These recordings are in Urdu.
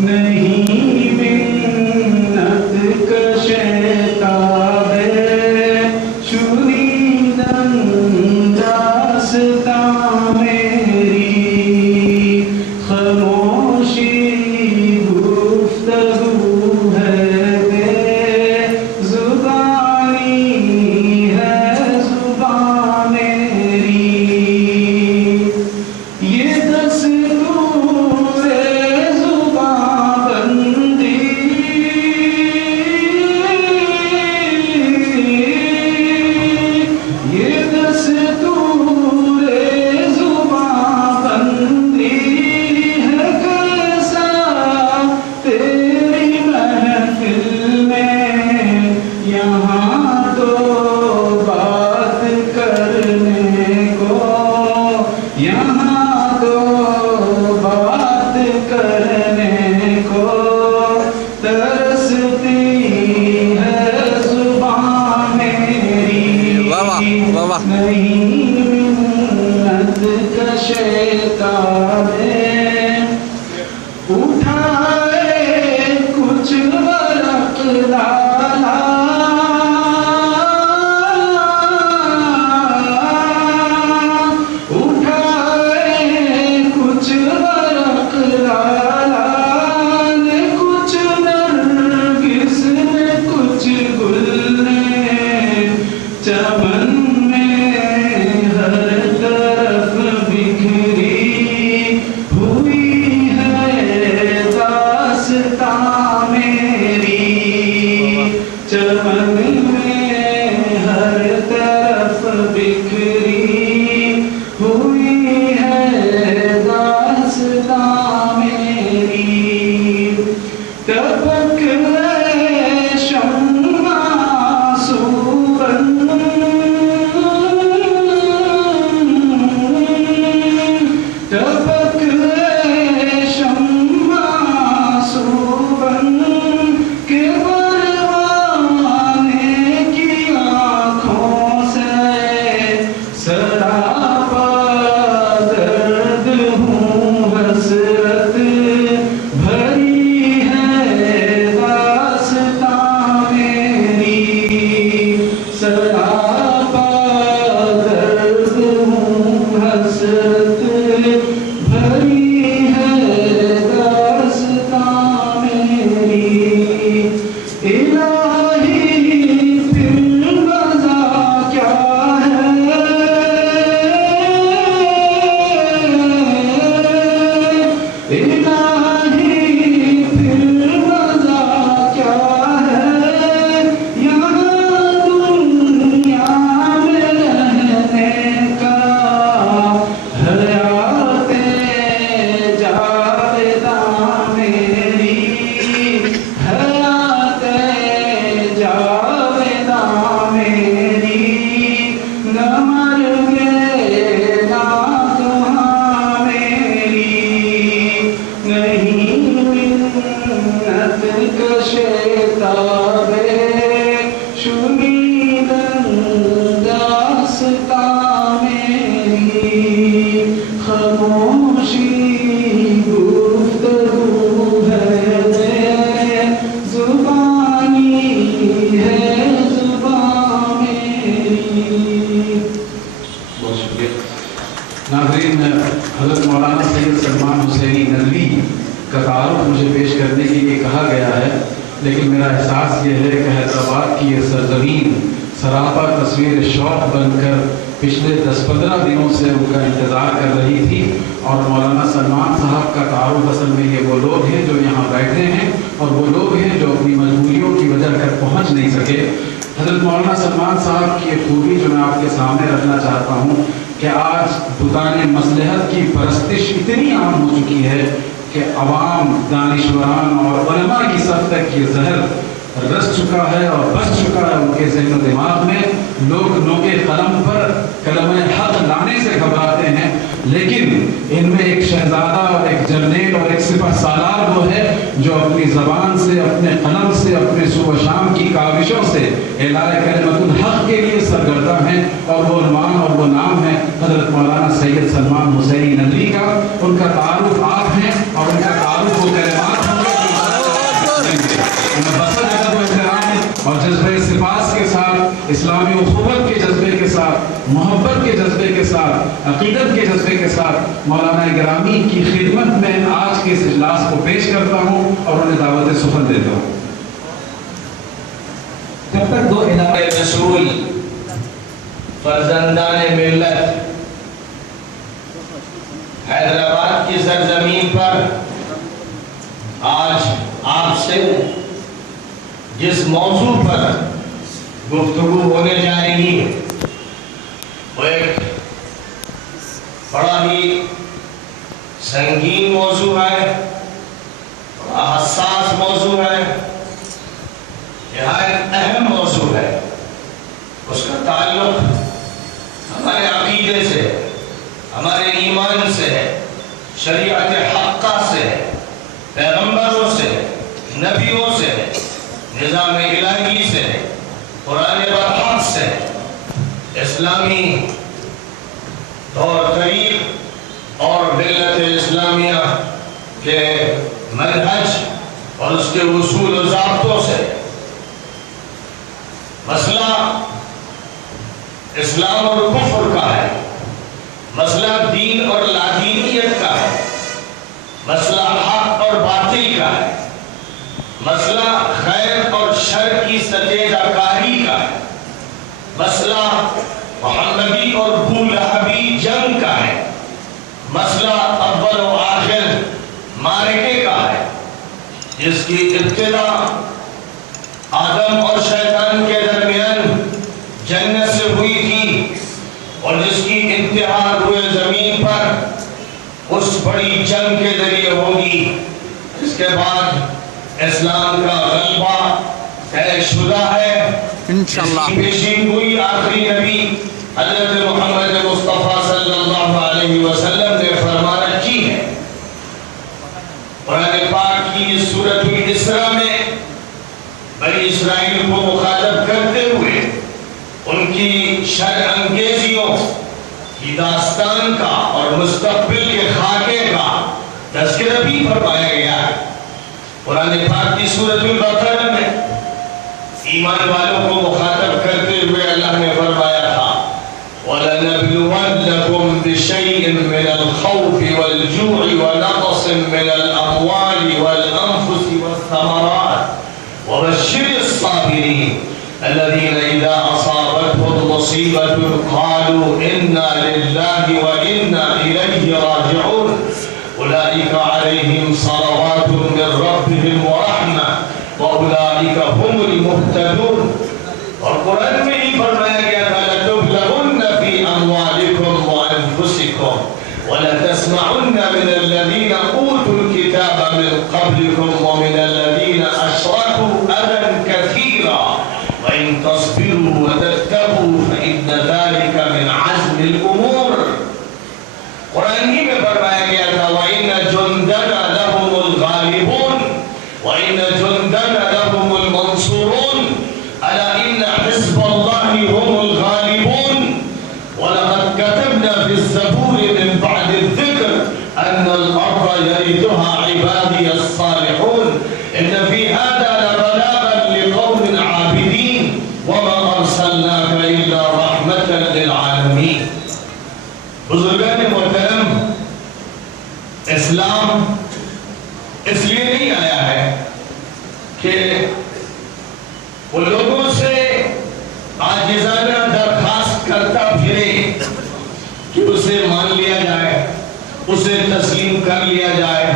نہیں منت کشتا ہے شنیدن داستان میری خاموشی گفتگو ہے بے زبانی ہے زبان میری یہ دستور زبان بندی یہ دستور زبان بندی ہے کیسا تیری محفل میں یہاں تو بات کرنے کو یہاں تو بات کرنے کو ترستی ہے زبان میری نہیں منت کشتا ہے اٹھائے کچھ ورق لالا اٹھائے کچھ ورق لالا نے کچھ نرگس نے کچھ گل نے چمن میں ہر طرف بکھری ہوئی ہے داستان میری چمن میں ہر طرف بکھری ہوئی ہے داستان میری تبک ہے شمع سورن تبک ہے شمع سورن کے پروانے کی آنکھوں سے سراپا درد ہوں حسرت بھری ہے داستان میری سراپا درد ہوں حسرت بھری ہے داستان میری الہی پھر مزہ کیا ہے الہی پھر مزہ کیا ہے یہاں دنیا میں رہنے کا حیات جاویداں میری حیات جاویداں میری نہ مرگے نہ تمہاں میری نہیں منت کشتا ہے شنیدن داستان میری خاموشی گفتگو ہے بے زبانی ہے زبان میری. بہت شکریہ ناظرین. حضرت مولانا سید سلمان حسینی ندوی کا تعارف مجھے پیش کرنے کے لیے کہا گیا ہے، لیکن میرا احساس یہ ہے کہ حیدرآباد کی یہ سرزمین سراپا تصویر شوق بن کر پچھلے 10-15 دنوں سے ان کا انتظار کر رہی تھی، اور مولانا سلمان صاحب کا تعارف اصل میں یہ وہ لوگ ہیں جو یہاں بیٹھے ہیں اور وہ لوگ ہیں جو اپنی مجبوریوں کی وجہ کر پہنچ نہیں سکے. حضرت مولانا سلمان صاحب کی ایک خوبی جو میں آپ کے سامنے رکھنا چاہتا ہوں کہ آج بتان مصلحت کی پرستش اتنی عام ہو چکی ہے کہ عوام، دانشوران اور علماء کی سب تک یہ زہر رس چکا ہے اور بس چکا ہے ان کے ذہن و دماغ میں. لوگ نوکے قلم پر کلمہ حق لانے سے گھبراتے ہیں، لیکن ان میں ایک شہزادہ اور ایک جرنیل اور ایک سپہ سالار وہ ہے جو اپنی زبان سے، اپنے قلم سے، اپنے صبح شام کی کاوشوں سے اعلائے کلمۃ الحق کے لیے سرگردہ ہیں، اور وہ عنوان اور وہ نام ہے حضرت مولانا سید سلمان حسینی ندوی کا. ان کا تعارف آپ ہیں اور عقیدت کے جذبے کے ساتھ مولانا گرامی کی خدمت میں آج کے اس اجلاس کو پیش کرتا ہوں اور انہیں دعوت سخن دیتا ہوں۔ جب تک دو ادارے رسول فرزندان ملت حیدرآباد کی سرزمین پر آج آپ سے جس موضوع پر گفتگو ہونے جا رہی ہے وہ ایک بڑا ہی سنگین موضوع ہے، بڑا حساس موضوع ہے، نہایت اہم موضوع ہے۔ اس کا تعلق ہمارے عقیدے سے، ہمارے ایمان سے ہے، شریعت حقہ سے ہے، پیغمبروں سے ہے، نبیوں سے ہے، نظام الہی سے ہے، قرآن برحق سے ہے، اسلامی طور طریق اور ملت اسلامیہ کے منہج اور اس کے اصول و ضابطوں سے۔ مسئلہ اسلام اور کفر کا ہے، مسئلہ دین اور لادینیت کا ہے، مسئلہ حق اور باطل کا ہے، مسئلہ خیر اور شر کی ستیزہ کاری کا ہے، مسئلہ محمدی اور بولہبی جنگ کا ہے، مسئلہ اول و آخر معرکے کا ہے، جس کی ابتدا آدم اور شیطان کے درمیان جنت سے ہوئی تھی اور جس کی انتہا روئے زمین پر اس بڑی جنگ کے ذریعے ہوگی۔ اس کے بعد اسلام کا غلبہ طے شدہ ہے۔ انشاءاللہ پیشین گوئی آخری نبی حضرت محمد مصطفیٰ صلی اللہ علیہ وسلم نے فرما رکھی ہے۔ قرآن پاک کی سورۃ الاسراء میں بنی اسرائیل کو مخاطب کرتے ہوئے ان کی شر انگیزیوں کی داستان کا اور مستقبل کے خاکے کا تذکرہ بھی فرمایا گیا ہے۔ قرآن پاک کی سورۃ البقرہ میں ایمان والوں کو مخاطب کرتے ہوئے اللہ نے فرمایا تھا وَلَنَبْلُوَنَّكُمْ بِشَيْءٍ مِّنَ الْخَوْفِ وَالْجُوعِ وَنَقْصٍ مِّنَ الْأَمْوَالِ وَالْأَنفُسِ وَالثَّمَرَاتِ وَبَشِّرِ الصَّابِرِينَ الَّذِينَ إِذَا أَصَابَتْهُمْ مُصِيبَةٌ قَالُوا إِنَّا لِلَّهِ وَإِنَّا إِلَيْهِ رَاجِعُونَ أُولَئِكَ عَلَيْهِمْ صَلَوَاتٌ مِّن رَّبِّهِمْ وَرَحْمَةٌ وَأُولَئِكَ هُمُ الْمُهْتَدُونَ۔ اور قرآن میں ہی فرمایا گیا تھا لَتُبْلَوُنَّ فِي أَمْوَالِكُمْ وَأَنفُسِكُمْ وَلَتَسْمَعُنَّ مِنَ الَّذِينَ أُوتُوا الْكِتَابَ مِن قَبْلِكُمْ وَمِنَ الَّذِينَ أَشْرَكُوا أَذًى كَثِيرًا وَإِن تَصْبِرُوا وَتَتَّقُوا فَإِنَّ ذَلِكَ مِنْ عَزْمِ الْأُمُورِ۔ قرآن ہی میں فرمایا گیا تھا وَإِنَّ جُنْدَنَا لَهُمُ الْغَالِبُونَ وَإِنَّ جُنْدَنَا لَهُمُ الْمَنْصُورُونَ أَلَا إِنَّ حِزْبَ اللَّهِ هُمُ الْغَالِبُونَ وَلَقَدْ كَتَبْنَا فِي الزَّبُورِ مِن بَعْدِ الذِّكْرِ أَنَّ الْأَرْضَ يَرِثُهَا عِبَادِيَ الصَّالِحُونَ إِنَّ فِي هَذَا لَبَلَاغًا لِقَوْمٍ عَابِدِينَ وَمَا أَرْسَلْنَاكَ إِلَّا رَحْمَةً لِلْعَالَمِينَ۔ بزرگان محترم، اسلام اس لیے نہیں آیا ہے کہ وہ لوگوں سے عاجزانہ درخواست کرتا پھرے کہ اسے مان لیا جائے، اسے تسلیم کر لیا جائے،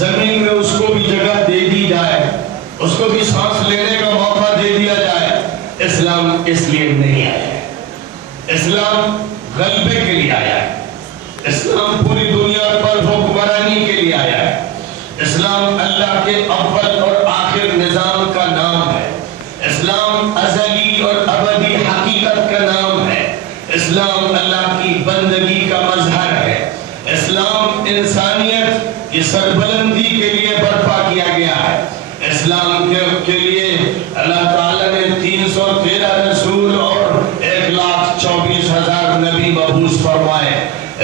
زمین میں اس کو بھی جگہ دے دی جائے، اس کو بھی سانس لینے کا موقع دے دیا جائے۔ اسلام اس لیے نہیں آیا ہے۔ اسلام غلبے کے لیے آیا ہے، اسلام پوری دنیا پر حکمرانی کے لیے آیا ہے، اسلام اللہ کے اول اور آخر نظام کا نام ہے، اسلام ازلی اور ابدی حقیقت کا نام ہے، اسلام اللہ کی بندگی کا مظہر ہے، اسلام انسانیت کی سربلندی کے لیے برپا کیا گیا ہے۔ اسلام کے لیے اللہ تعالیٰ نے 313 رسول اور 1,24,000 نبی مبعوث فرمائے۔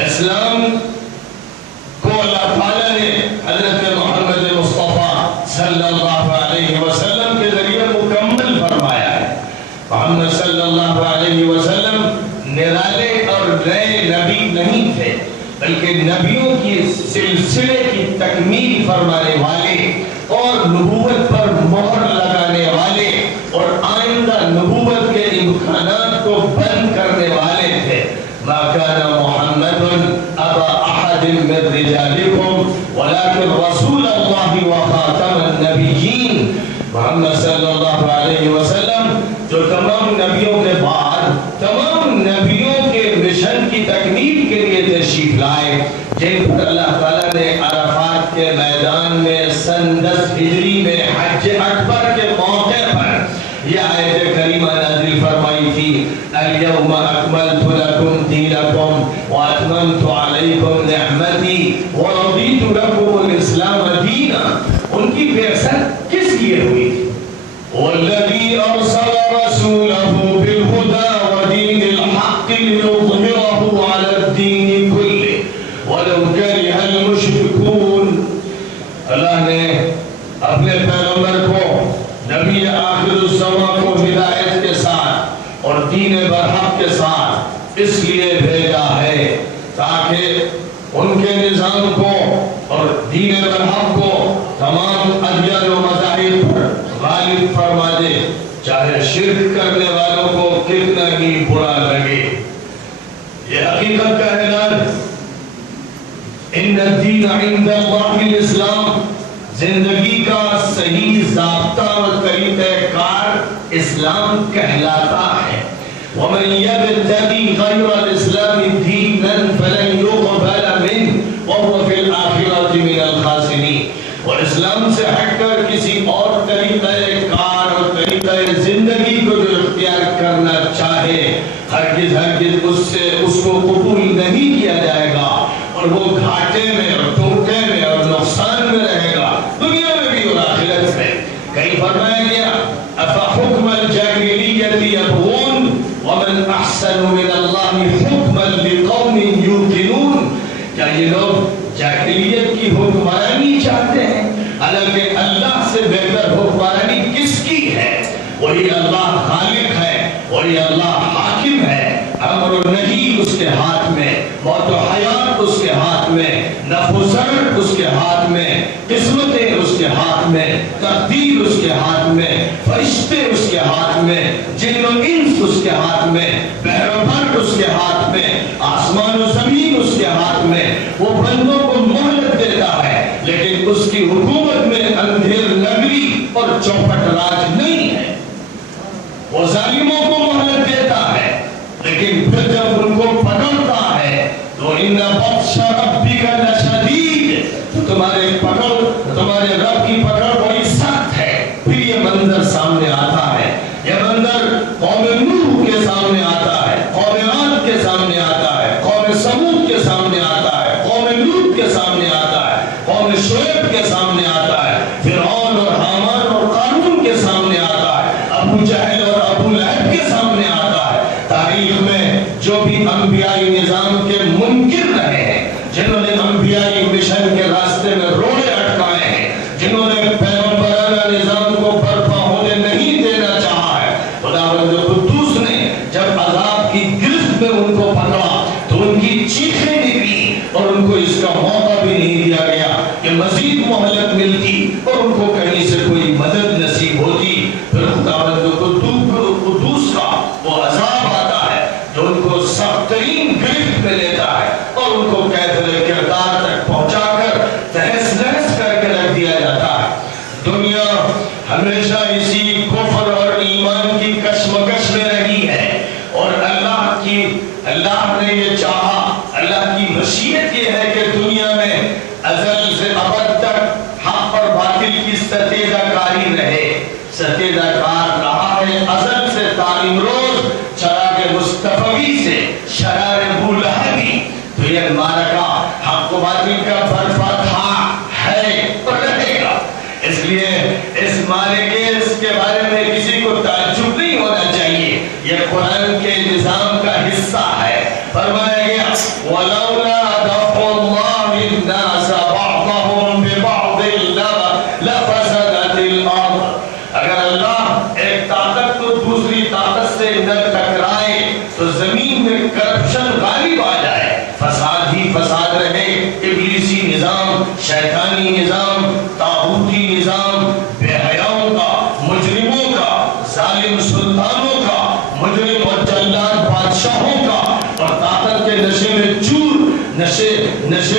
اسلام کو اللہ تعالیٰ نے حضرت محمد مصطفیٰ صلی اللہ علیہ وسلم کے ذریعے مکمل فرمایا ہے۔ محمد صلی اللہ علیہ وسلم نرالے اور نئے نبی کی تکمیل فرمانے والے اور نبوت پر مہر لگانے والے اور آئندہ نبوت کے امکانات کو بند کرنے والے تھے. ما كان محمد ابا احد من رجالكم ولكن رسول الله وخاتم النبيين. محمد صلی اللہ علیہ وسلم جو تمام نبیوں کے بعد تمام نبیوں کے مشن کی تکمیل کے لیے تشریف لائے، جن پر اللہ تعالیٰ نے عرفات کے میدان میں سن 10 ہجری میں حج اکبر کے موقع پر یہ آیت کریمہ نازل فرمائی تھی. اليوم اکملت لکم دینکم واتممت علیکم نعمتی ورضیت لکم الاسلام دینا. ان کی بعثت کس لیے ہوئی تھی؟ والذی ارسل رسولہ بالہدى ودین الحق لیظہرہ علی الدین کلہ ولو کرہ المشرکون. اللہ نے اپنے پیغمبر کو نبی آخر الزمان کو ہدایت کے ساتھ اور دین برحق کے ساتھ اس لیے بھیجا ہے تاکہ ان کے نظام کو اور دین برحق کو تمام ادیان و مذاہب پر غالب فرما دے، چاہے شرک کرنے والوں کو کتنا ہی برا لگے. یہ حقیقت کا اعلان، ان الدین عند اللہ الاسلام، زندگی کا صحیح ضابطہ اور طریقہ کار اسلام کہلاتا ہے. ومن يبتغي غير الاسلام دينا فلن يقبل منه وهو في الاخرة من الخاسرين. اور اسلام سے ہٹ کر کسی اور طریقہ کار اور طریقہ زندگی کو جو اختیار کرنا چاہے ہرگز اس کو قبول نہیں کیا جائے گا اور وہ گھاٹے میں اور ٹوٹے میں اور نقصان میں رہے گا، دنیا میں بھی اور آخرت میں. کہیں فرمایا گیا افحکم الجاہلیۃ یبغون ومن احسن من اللہ حکما لقوم یوقنون. کیا یہ لوگ جاہلیت کی حکمرانی چاہتے ہیں؟ حالانکہ اللہ سے بہتر حکمرانی کس کی ہے؟ وہی اللہ خالق ہے، وہی اللہ حاکم ہے. امر و نہی اس کے ہاتھ میں، موت و حیات اس کے ہاتھ میں، نفع و ضر اس کے ہاتھ میں، قسمتیں اس کے ہاتھ میں، تقدیر اس کے ہاتھ میں، فرشتے اس کے ہاتھ میں، جن و انس اس کے ہاتھ میں، بحر و بر اس کے ہاتھ میں، آسمان و زمین اس کے ہاتھ میں. وہ بندوں کو مہلت دیتا ہے لیکن اس کی حکومت میں اندھیر نگری اور چوپٹ راج نہیں ہے. وہ ظالموں کو مہلت دیتا ہے لیکن پھر جب ان کو پکڑتا ہے تو ان بطش ربک لشدید، تو تمہارے رب کی پکڑ بڑی سخت ہے. پھر یہ منظر سامنے آتا ہے، یہ منظر قوم نوح کے سامنے آتا ہے، قوم عاد کے سامنے آتا ہے، قوم سمود کے سامنے آتا ہے، قوم لوط کے سامنے آتا ہے، قوم شعیب کے سامنے آتا ہے، فرعون اور حامان اور قارون کے سامنے آتا ہے، ابو جہل اور ابو لہب کے سامنے آتا ہے. تاریخ میں جو بھی انبیائی نظام کے منکر رہے ہیں، جنہوں نے انبیائی مشن کے راستے میں روڑے اٹکائے ہیں، جنہوں نے پیغمبرانہ نظام کو برپا ہونے نہیں دینا چاہا ہے، خداوند قدوس نے جب عذاب کی گرفت میں ان کو پکڑا تو ان کی چیخیں نکلی اور ان کو اس کا موقع بھی نہیں دیا گیا کہ مزید مہلت ملتی اور ان کو کہیں سے کوئی مدد نصیب ہوتی. پھر خداوند قدوس کا وہ عذاب آتا ہے جو ان کو سخت ترین گرفت میں لیتا ہے اور ان کو قید کردار تک پہنچا کر تہس نہس کر کے رکھ دیا جاتا ہے. دنیا ہمیشہ اسی کفر اور ایمان کی کشمکش میں رہی ہے اور اللہ نے یہ چاہا، اللہ کی مشیت یہ ہے کہ دنیا میں ازل سے ابد تک حق اور باطل کی ستیزہ کاری رہے. ستیزہ کار رہا ہے ازل سے تعلیم روز، چراغ مصطفی سے شرار بولہبی. تو یہ مارکہ حق و باطل کا برپا تھا، ہے اور رہے گا. اس لیے اس مارکے کے بارے میں کسی کو تعجب نہیں ہونا چاہیے، یہ قرآن کے نظام کا حصہ ہے. فرمایا گیا وَلَوْلَا دَفْعُ اللَّهِ النَّاسَ بَعْضَهُمْ بِبَعْضٍ لَفَسَدَتِ الْأَرْضُ. اگر اللہ ایک طاقت کو دوسری طاقت سے نہ ٹکرائے تو زمین میں کرپشن غالب آ جائے، فساد ہی فساد رہے، ابلیسی نظام، شیطان شیطانی نظام، طاغوتی نظام، بے حیاؤں کا، مجرموں کا، ظالم سلطانوں کا، مجرم اور جلاد بادشاہوں کا، اور طاقت کے نشے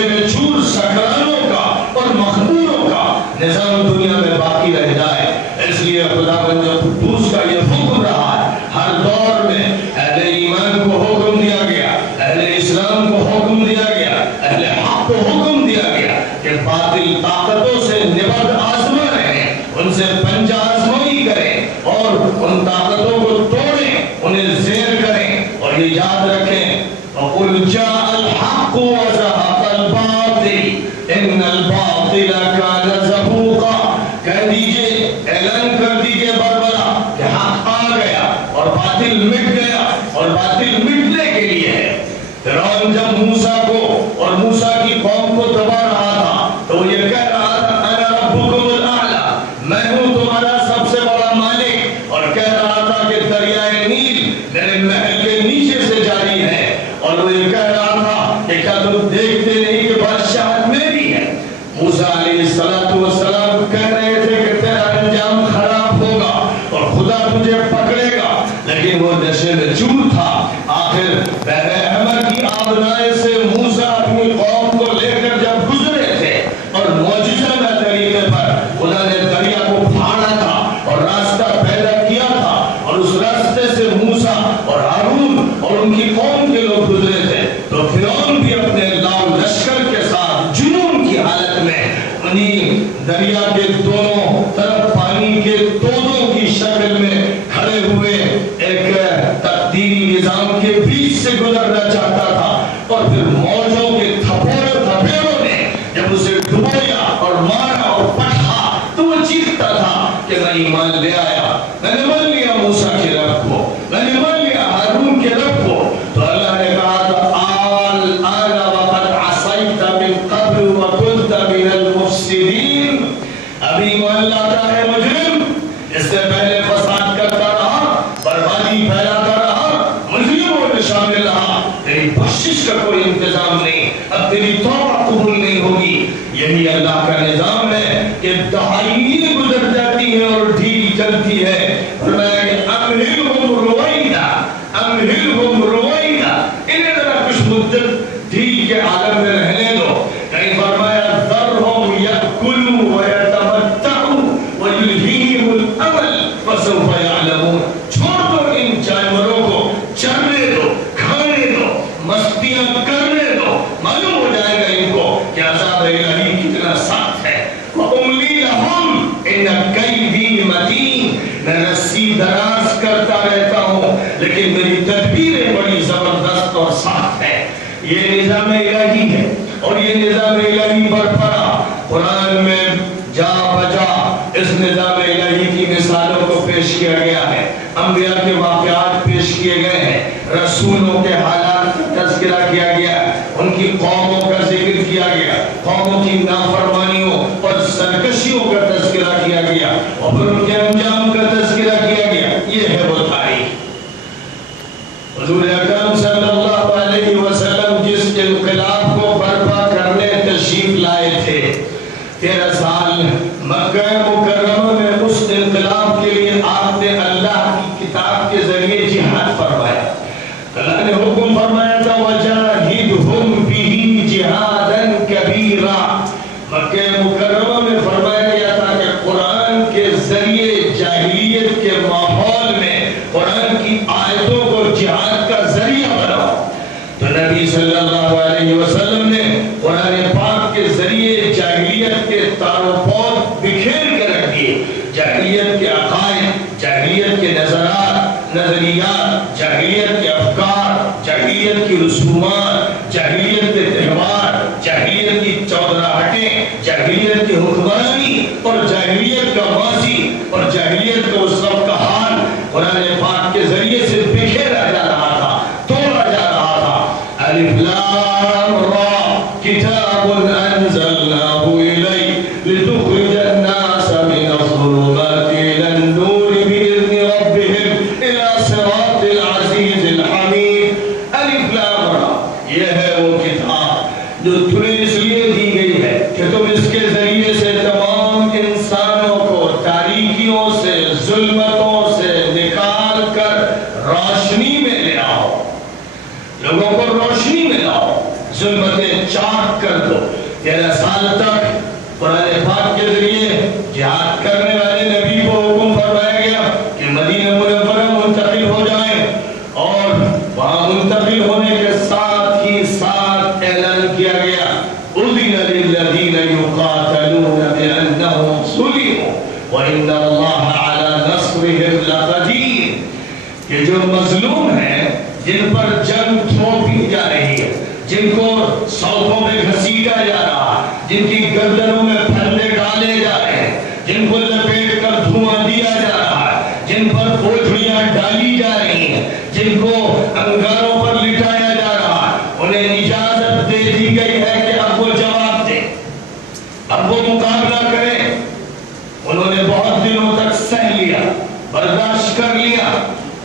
میں چور سکرانوں کا اور مخدوروں کا نظام دنیا میں باقی رہ جائے۔ اس لیے خدا بند قدوس کا یہ حکم رہا ہے، ہر دور میں اہل ایمان کو حکم دیا گیا، اہل اسلام کو حکم دیا گیا، اہل حق کو حکم دیا گیا کہ باطل طاقتوں سے نبرد آزما رہیں، ان سے پنجہ آزمائی کریں اور ان طاقتوں کو توڑیں، انہیں زیر کریں، اور یہ یاد رکھیں وَقُلْ جَاءَ الْحَقُّ وَزَهَقَ الْبَاطِلُ إِنَّ الْبَاطِلَ كَانَ زَهُوقًا۔ کہہ دیجئے، اعلان کر دیجئے بربلا کہ حق آ گیا اور باطل مٹ گیا، اور باطل مٹنے کے لیے ہے۔ فرعون جب موسیٰ کو اور موسیٰ کی قوم کو دبا رہا تھا تو وہ یہ کہہ رہا تھا انا ربکم الاعلی، میں ہوں تمہارا سب سے بڑا مالک، اور کہہ رہا تھا کہ دریائے نیل میرے محل کے نیچے سے جاری ہے، اور وہ یہ کہہ رہا تھا کہ کیا تم دیکھتے نہیں کہ بادشاہت میری ہے۔ موسیٰ علیہ السلام کہہ رہے تھے کہ تیرا انجام خراب ہوگا اور خدا تجھے پکڑے گا، لیکن وہ نشے میں چور تھا۔ آخر بحر احمر کی آبنائے سے موسیٰ اپنی قوم کو لے کر جب گزرے تھے اور معجزانہ طریقے پر خدا نے دریا کو پھاڑا تھا اور راستہ پیدا کیا تھا، اور اس راستے سے موسیٰ اور ہارون اور ان کی قوم کے لوگ گزرے تھے، تو فرعون بھی اپنے لاؤ لشکر کے ساتھ جنون کی حالت میں انہی دریا کے دونوں طرف پانی کے تودوں کی شکل میں کھڑے ہوئے ایک تقدیری نظام کے بیچ سے گزرنا چاہتا تھا، اور پھر موجوں کے تھپیڑوں نے جب اسے ڈبویا اور مارا اور پٹھا تو وہ چیختا تھا کہ میں ایمان لے آیا، میں نے مان لیا موسیٰ کے رب کو، میں نے مان لیا ہارون کے رب کو۔ تو اللہ نے کہا آل وقد عصیت من قبل وکنت من المفسدین، ابھی ایمان لاتا ہے مجرم، اس سے پہلے فساد کرتا رہا، بربادی پھیلاتا رہا، مجرموں میں شامل رہا، تیری بخشش کا کوئی انتظام نہیں، اب تیری توبہ قبول نہیں ہوگی۔ یہی اللہ کا نظام ہے کہ دہائیاں گزر جاتی ہیں اور ڈھیل چلتی ہے۔ فرمایا کہ امہلہم رویدا، امہلہم رویدا، انہیں ذرا کچھ مدت ڈھیل کے عالم میں رہنے دو۔ کہیں فرمایا ذرہم یأکلوا ویتمتعوا ویلہیہم الامل فسوف یعلمون، چھوڑ دو ان جانوروں کو، چرنے دو، کھانے دو، مستیاں کرنے دو، معلوم ہو جائے گا ان کو کہ عذاب الہی کتنا سخت ہے۔ وَأُمْلِي لَهُمْ إِنَّ كَيْدِي مَتِينٌ، میں رسی دراز کرتا رہتا ہوں لیکن میری تدبیریں بڑی زبردست اور سخت ہے۔ یہ نظام الہی ہے، اور یہ نظام الہی برپا قرآن میں جا بجا اس نظام الہی کی مثالوں کو پیش کیا گیا ہے، انبیاء کے واقعات پیش کیے گئے ہیں، رسولوں کے حالات کا تذکرہ کیا گیا، ان کی قوموں کا ذکر کیا گیا، قوموں کی نافرمانیوں اور سرکشیوں کا تذکرہ کیا گیا، اور پھر ان کے انجام کا تذکرہ کیا گیا۔ یہ ہے وہ تاریخ۔ حضور اکرم صلی اللہ علیہ وسلم جس انقلاب کو برپا کرنے تشریف لائے تھے، 13 سال مکہ مکرمہ میں اس انقلاب کے لیے آپ نے اللہ کی کتاب کے ذریعے جہاد فرمایا۔ اللہ نے حکم فرمایا تھا وَجَاهِدْهُمْ بِهِ جِهَادًا كَبِيرًا، مکہ مکرمہ میں فرمایا گیا تھا کہ قرآن کے ذریعے جاہلیت کے ماحول میں قرآن کی آیتوں کو جہاد کا ذریعہ بناؤ۔ تو نبی صلی اللہ علیہ وسلم نے قرآن پاک کے ذریعے جاہلیت کے تار و پود بکھیر کے رکھ دیے، جاہلیت کے عقائد، جاہلیت کے نظریات، جاہلیت کے افکار، جاہلیت کی رسومات، جاہلیت کے تہوار، جاہلیت کی چودراہٹیں، جاہلیت کی حکمرانی اور جاہلیت کا ماضی اور جاہلیت کا اس وقت کا حال قرآن پاک کے ذریعے سے بکھیرا جا رہا تھا، توڑا جا رہا تھا۔ الف لام را کتاب انزلناہ الیک لتخرج الناس من الظلمات الى النور باذن ربهم الى صراط العزیز الحمید۔ الف لام را، یہ ہے وہ کتاب جو تمہیں اس لیے دی گئی ہے کہ تم اس کے ذریعے سے تمام انسانوں کو تاریکیوں سے ظلمتوں سے نکال کر روشنی میں لے آؤ، لوگوں کو روشنی میں لاؤ، ظلمتیں چاک کر دو۔ 13 سال تک قرآن پاک کے ذریعے جہاد کرنے والے نبی کو حکم فرمایا گیا کہ مدینہ منورہ منتقل ہو جائیں، اور وہاں منتقل ہونے کے ساتھ ہی ساتھ اعلان کیا گیا اذن للذین یقاتلون بانہم ظلموا وان اللہ علی نصرہم لقدیر، کہ جو مظلوم ہیں، جن پر جنگ تھوپی جا رہی ہے، جن کو سڑکوں میں گھسیٹا جا رہا ہے، جن کی گردنوں میں پھندے ڈالے جا رہے ہیں، جن کو لپیٹ کر دھواں دیا جا رہا ہے، جن پر بوجھڑیاں ڈالی جا رہی ہیں، جن کو انگاروں پر لٹایا جا رہا ہے، انہیں اجازت دے دی گئی ہے کہ اب وہ جواب دیں، اب وہ مقابلہ کریں۔ انہوں نے بہت دنوں تک سہ لیا، برداشت کر لیا،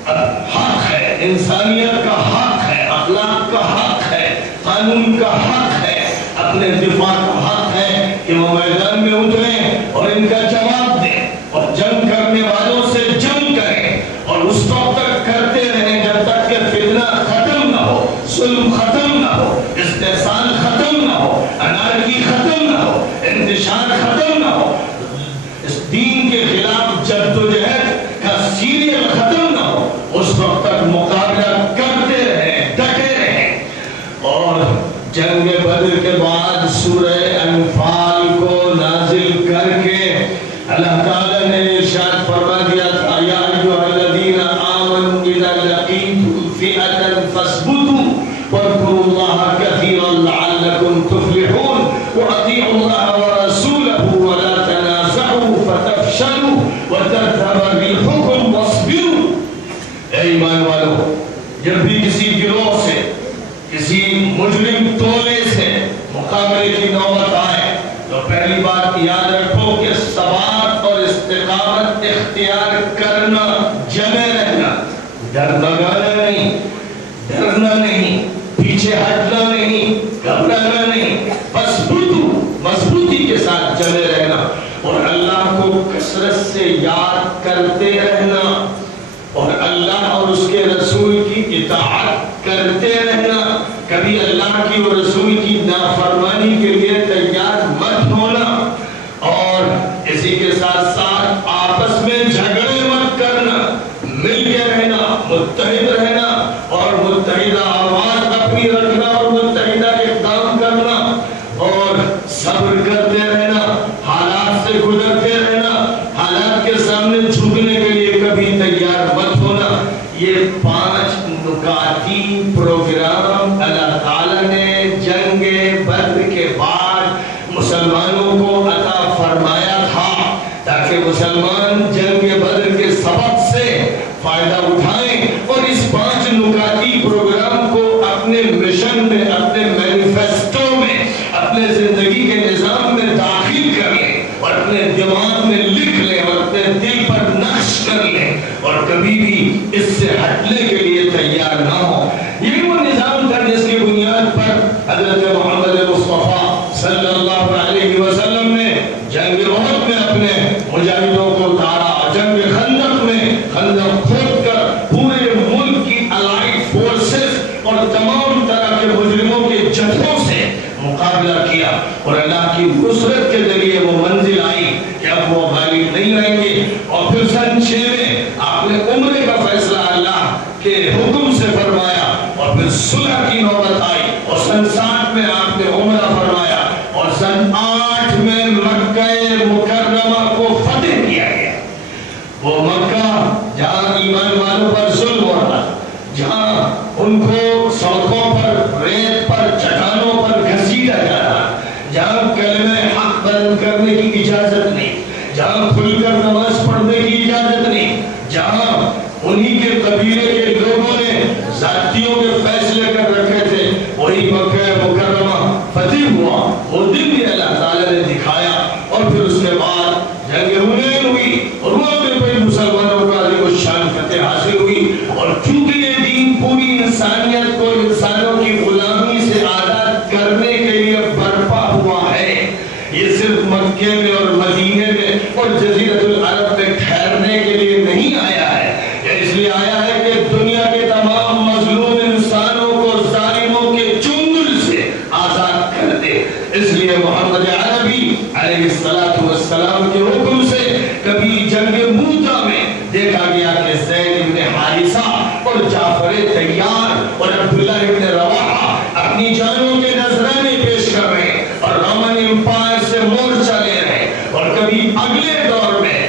اب حق ہے، انسانیت کا حق ہے، اخلاق کا حق ہے، قانون کا حق ہے، اپنے دفاع کا حق ہے کہ وہ میدان میں اتریں اور ان کا جواب دیں، اور جنگ کرنے والوں سے جنگ کریں، اور اس وقت تک کرتے رہیں جب تک کہ فتنہ ختم نہ ہو، ظلم ختم نہ ہو، استحصال ختم نہ ہو، انارکی ختم نہ ہو، انتشار ختم نہ ہو، اس دین کے خلاف جدوجہد کا سیریل ختم نہ ہو، اس وقت تک مقابلہ کرتے رہیں، ڈٹے رہیں۔ اور جنگ بدر کے بعد سورہ انفال کو نازل کر کے اللہ تعالیٰ نے ارشاد فرما دیا تھا یا ایھا الذین آمنوا اذا لقیتم فئة فاثبتوا واذکروا اللہ کثیرا لعلکم تفلحون واطیعوا اللہ ورسولہ ولا تنازعوا فتفشلوا وتذهب ريحكم واصبروا۔ اے ایمان والو، جب بھی کسی گروہ سے، کسی مجرم ٹولے سے مقابلے کی نوبت آئے تو پہلی بات یاد رکھو کہ ثبات اور استقامت اختیار کرنا، جمے رہنا، ڈر لگانا نہیں، ڈرنا نہیں، پیچھے ہٹنا نہیں، گھبرانا نہیں، بس مضبوطی کے ساتھ جمے رہنا، اور اللہ کو کثرت سے یاد کرتے رہنا، اور اللہ اور اس کے رسول کی اطاعت کرتے رہنا۔ کبھی اللہ کی اور رسول کی نافرمانی کے لیے تیار مت ہونا، اور اسی کے ساتھ ساتھ آپس میں جھگڑے مت کرنا، مل کے رہنا، متحد رہنا، اور متحدہ آواز اپنی رکھنا، اور متحدہ اقدام کرنا، اور صبر کرتے رہنا، حالات سے گزرتے رہنا، حالات کے سامنے جھکنے کے لیے کبھی تیار مت ہونا۔ یہ 5 نکاتی پروگرام اللہ تعالیٰ نے جنگ بدر کے بعد مسلمانوں کو عطا فرمایا تھا، تاکہ مسلمان جنگ بدر کے سبق سے فائدہ اٹھائیں اور اس 5 نکاتی پروگرام کو اپنے مشن میں، اپنے مینیفیسٹو میں، اپنے زندگی کے نظام میں داخل کر لیں، اور اپنے دماغ میں لکھ لیں، اور اپنے دل پر نقش کر لیں، اور کبھی بھی اس سے ہٹنے کے لیے تیار نہ ہو۔ یہ وہ نظام تھا جس کی بنیاد پر حضرت محمد مصطفیٰ صلی اللہ علیہ وسلم نے جنگ احد میں اپنے مجاہدوں کو اتارا، جنگ خندق میں خندق کھود کر پورے ملک کی الائیڈ فورسز اور تمام طرح کے مجرموں کے جتھوں سے مقابلہ کیا، اور اللہ کی نصرت کے ذریعے وہ منزل آئی کہ اب وہ غالب نہیں رہیں گے۔ اور پھر سن 6 میں آپ نے عمرے کا فیصلہ اللہ کے حکم سے فرمایا، اور پھر صلح کی نوبت آئی، اور سن 7 میں آپ نے عمرہ فرمایا، اور سن 8 میں مکہ مکرمہ کو فتح کیا گیا۔ وہ مکہ جہاں ایمان والوں پر ظلم ہو رہا، جہاں ان کو سڑکوں پر، ریت پر، چٹانوں پر گھسیٹا جا رہا، جہاں کلمہ حق بلند کرنے کی اجازت نہیں، جہاں کھل کر نماز پڑھنے کی اجازت نہیں، جہاں انہی کے قبیلے کے لوگوں نے ذاتیوں کے فیصلے کر رکھے تھے، وہی مکہ مکرمہ فتح ہوا۔ وہ دن بھی اللہ تعالیٰ نے دکھایا، اور پھر اس کے بعد جنگ حنین ہوئی، اور وہاں پہ کوئی مسلمانوں کا عظیم الشان فتح حاصل ہوئی۔ اور چونکہ یہ دین پوری انسانیت کو انسانوں کی غلامی سے آزاد کرنے کے لیے برپا ہوا ہے، یہ صرف مکے میں اور مدینے میں اور جزیرۃ العرب میں ٹھہرنے کے لیے نہیں آیا ہے، یہ اس لیے آیا ہے کہ دنیا کے تمام مظلوم انسانوں کو ظالموں کے چنگل سے آزاد کر دے۔ اس لیے محمد عربی علیہ السلام کے حکم سے کبھی جنگ موتا میں دیکھا گیا کہ زید بن حارثہ اور جعفر طیار اور عبداللہ بن رواحہ اپنی جانوں کے نذرانے پیش کر رہے اور رومن امپائر سے مورچہ لے رہے، اور کبھی اگلے دور میں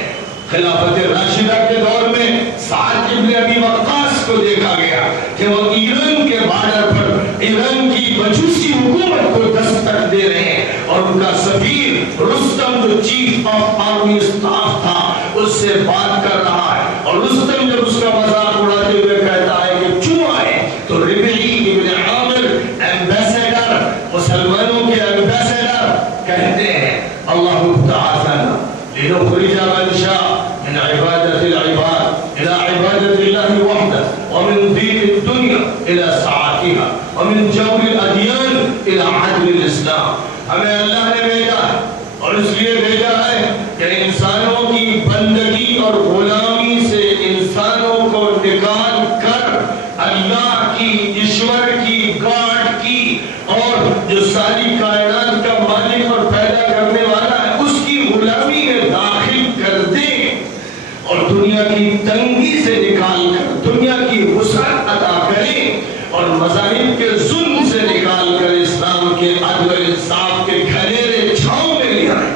خلافت راشدہ کے دور میں سعد بن ابی وقاص کو دیکھا گیا کہ وہ ایران کے بارڈر پر ایران کی مجوسی حکومت کو دستک دے رہے ہیں، اور ان کا سفیر رستم جو چیف آف آرمی اسٹاف تھا اس سے بات کر رہا ہے، اور رستم جب اس کا مذاق اڑاتے ہوئے کہتا ہے کہ کیوں آئے، تو ربعی ابن عامر ایمبیسیڈر، مسلمانوں کے ایمبیسیڈر کہتے ہیں اللہ تعالی لنخرج من شاء من عبادة العباد إلى عبادة الله وحده ومن ضيق الدنيا إلى سعاتها ومن جور الأديان إلى عدل الإسلام۔ ہمیں اللہ نے بھیجا ہے اور اس لیے بھیجا ہے کہ انسانوں کی بندگی اور غلامی سے انسانوں کو نکال کر اللہ کی، ایشور کی، گاڈ کی اور جو ساری کائنات کا مالک اور پیدا کرنے والا ہے اس کی غلامی میں داخل کر دیں، اور دنیا کی تنگی سے نکال کر دنیا کی وسعت عطا کریں، اور مذاہب کے ظلم سے نکال کر اسلام کے عدل و انصاف کے گھیرے چھاؤں میں لے آئیں۔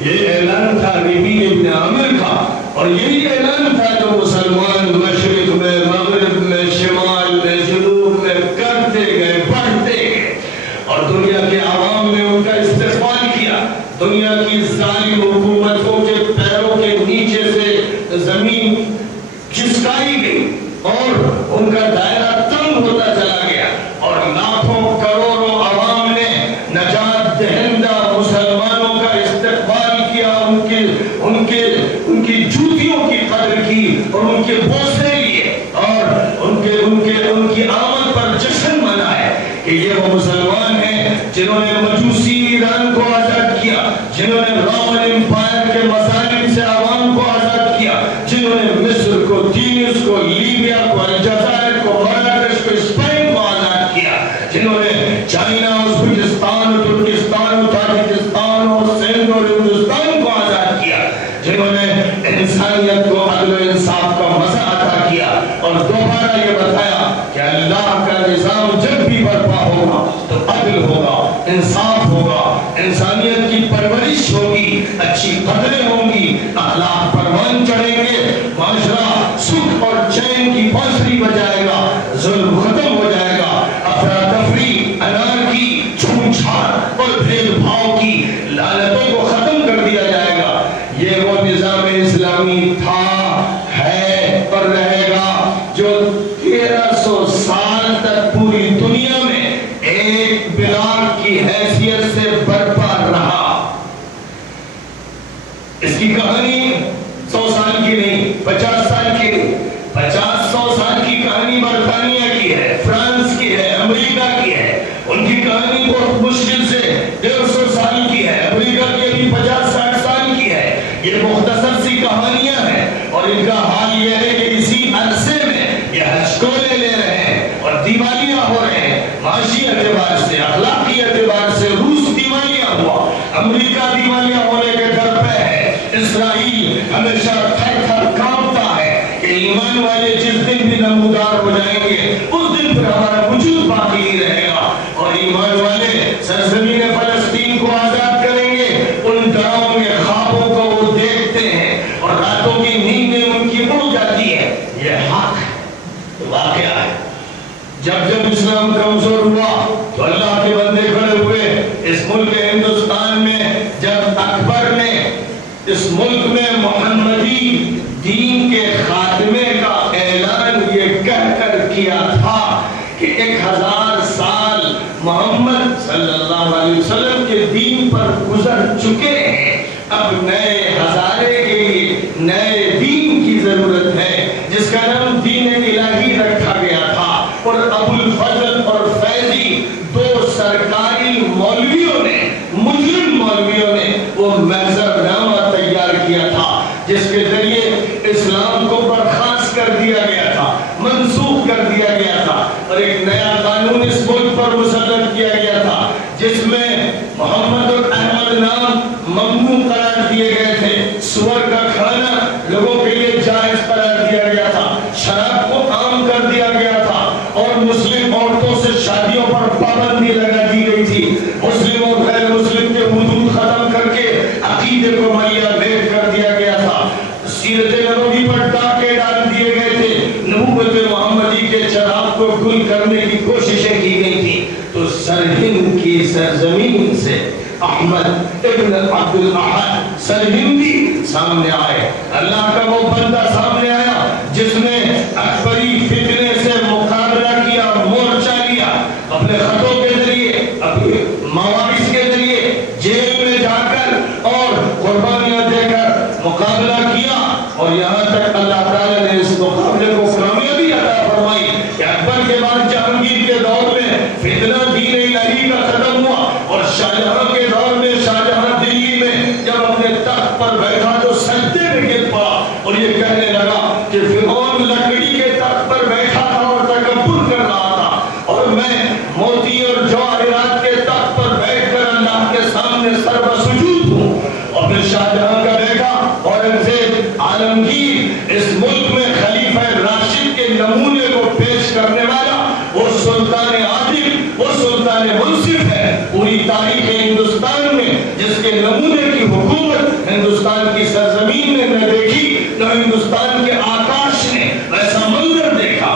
یہ اعلان تھا ربیع ابن عامر کا، اور یہی اعلان تھا جو مسلمان مشرق میں، مغرب میں، شمال میں، جنوب میں کرتے گئے، بڑھتے گئے، اور دنیا کے عوام نے ان کا استقبال کیا۔ دنیا کی ظالم حکومتوں کے پیروں کے نیچے سے زمین کھسکائی گئی اور ان کا دائرہ تنگ ہوتا چلا گیا، اور لاکھوں کروڑوں عوام نے نجات دہندہ مسلمانوں کا استقبال کیا، ان کی جوتیوں کی قدر کی اور ان کے بوسے لیے، اور ان کی آمد پر جشن منائے کہ یہ وہ مسلمان ہیں جنہوں نے مجوسی ایران کو آزاد کیا، جنہوں نے رومن امپائر کے مظالم سے عوام کو آزاد کیا، جنہوں نے مصر کو، تونس کو، لیبیا کو، الجزائر کو، مراکش کو، اسپین کو آزاد کیا، جنہوں نے چائنا، ازبکستان، ترکستان، تاجکستان اور سندھ اور ہندوستان کو آزاد کیا، جنہوں نے انسانیت کو عدل و انصاف کا مزہ عطا کیا، اور دوبارہ یہ بتایا کہ اللہ کا نظام جب بھی برپا ہوگا تو عدل ہوگا، انصاف ہوگا، انسانیت کی پرورش ہوگی، اچھی قدریں ہوں گی، اخلاق پروان چڑھیں گے، معاشرہ سکھ اور چین کی بانسری بجائے گا، ظلم ختم ہو جائے گا، افراتفری، انارکی، چھوٹ چھاٹ اور بھید بھاؤ کی لعنتوں کو ختم کر دیا جائے گا۔ یہ وہ نظام اسلامی تھا، ہے اور رہے گا جو 1300 سال تک پوری دنیا میں ایک بلاک کی حیثیت سے برپا رہا۔ اس کی کہانی 100 سال کی نہیں، 50 سال کی نہیں، 50-100 سال کی کہانی برطانیہ کی ہے، فرانس کی ہے، امریکہ کی ہے۔ ان کی کہانی بہت مشکل سے 150 سال کی ہے، امریکہ کی ابھی 50-60 سال کی ہے۔ یہ مختصر سی کہانیاں ہیں، اور ان کا حال یہ ہے کہ اسی عرصے میں یہ ہچکولے لے رہے ہیں اور دیوالیاں ہو رہے ہیں۔ معاشی اعتبار سے، اخلاقی اعتبار سے روس دیوالیاں ہوا، امریکہ دیوالیاں ہونے کے در پہ ہے، اسرائیل ہمیشہ تھر تھر کانپتا ہے کہ ایمان والے جس دن بھی نمودار ہو جائیں گے اس دن پھر ہمارا وجود باقی نہیں رہے گا، اور ایمان والے سرزمین فلسطین کو آزاد کریں گے۔ ان ڈراؤں میں خوابوں کو وہ دیکھتے ہیں اور راتوں کی نیندیں ان کی اڑ جاتی ہے۔ یہ حق واقعہ ہے۔ جب جب اسلام کمزور ہوا تو اللہ کے بندے کھڑے ہوئے۔ اس ملک ہندوستان میں جب اکبر نے اس ملک میں محمدی دین کے خاتمے کا اعلان یہ کہہ کر کیا تھا کہ 1000 سال محمد صلی اللہ علیہ وسلم کے دین پر گزر چکے ہیں، اب نئے ہزارے کے لیے نئے دین کی ضرورت ہے، جس کا نام دین الہی رکھا گیا تھا۔ اور ابو الفضل اور فیضی 2 سرکاری مولویوں نے، مجرم مولویوں نے وہ قرار دیے گئے تھے، سور کا کھانا لوگوں کے لیے جائز قرار دیا گیا تھا، شراب کو عام کر دیا گیا تھا، اور مسلم عورتوں سے شادیوں پر پابندی لگا دی گئی تھی، مسلم اور غیر مسلم کے حدود ختم کر کے عقیدے کو مہیا بھیٹ کر دیا گیا تھا، سیرت نبوی پر ڈاکے ڈال دیے گئے تھے، نبوت محمدی کے چراغ کو گل کرنے کی کوششیں کی گئی تھی۔ تو سرہند کی سرزمین سے احمد ابن عبد الاحد سرہندی سامنے آئے، اللہ کا وہ بندہ سامنے آیا جس نے اکبری فتنے سے مقابلہ کیا، مورچہ لیا، اپنے خطوں کے ذریعے، اپنے مواقف کے ذریعے جیل میں جا کر اور قربانیاں دے کر مقابلہ کیا، اور یہاں تک اللہ تعالیٰ نے اس مقابلے کو کامیابی عطا فرمائی کہ اکبر کے بعد جہانگیر کے دور میں فتنہ دین الہی کا ختم ہوا، اور شاہجہاں کے دور میں شاہجہاں دلی میں جب اپنے تخت پر بیٹھا تو سجدے میں گر پڑا اور یہ کہنے لگا کہ فرعون لکڑی کے تخت پر بیٹھا تھا اور تکبر کر رہا تھا، اور میں موتی اور جواہرات کے تخت پر بیٹھ کر اللہ کے سامنے سر بسجود ہوں۔ اور پھر شاہجہاں کا بیٹا اورنگزیب عالمگیر اس ملک میں خلیفہ راشد کے نمونے کو پیش کرنے والا وہ سلطان عادل، وہ سلطان منصف ہے پوری تاریخ ہندوستان میں، جس کے نمونے کی حکومت ہندوستان کی سرزمین نے نہ دیکھی، نہ ہندوستان کے آکاش نے ویسا منظر دیکھا۔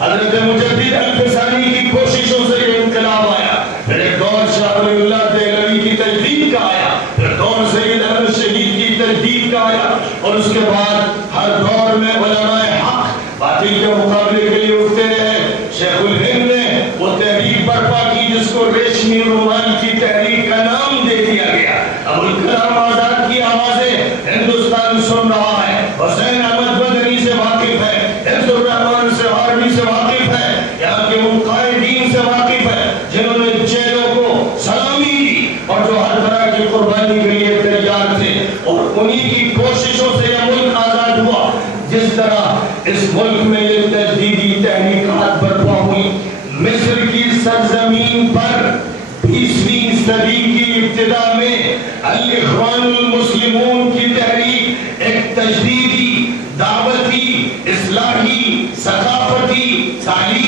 حضرت مجدد الفسانی کی کوششوں سے یہ انقلاب آیا، پھر ایک دور شاہ ولی اللہ دہلوی کی تجدید کا آیا، پھر دور سید احمد شہید کی تجدید کا آیا، اور اس کے بعد ہر دور میں علماء حق باطل کے مقابلے کے لیے اٹھتے رہے۔ شیخ الہند نے وہ تحریک برپا کی جس کو ریشمی رومال کی تحریک کا نام دے دیا گیا۔ ابوالکلام آزاد کی آوازیں ہندوستان سن رہا ہے، حسین احمد مدنی سے واقف ہے، حفظ الرحمان سے عربی سے واقف ہے، یہاں کے مقاہدین سے واقف ہے جنہوں نے جیلوں کو سلامی دی اور جو ہر طرح کی قربانی کے لیے تیار تھے، اور انہی کی کوششوں سے یہ ملک آزاد ہوا۔ جس طرح اس ملک میں یہ تجدیدی تحریکات برپا ہوئی، مصر کی سرزمین پر 20ویں صدی کی ابتدا میں الاخوان المسلمون کی تحریک ایک تجدیدی، دعوتی، اصلاحی، ثقافتی، تعلیمی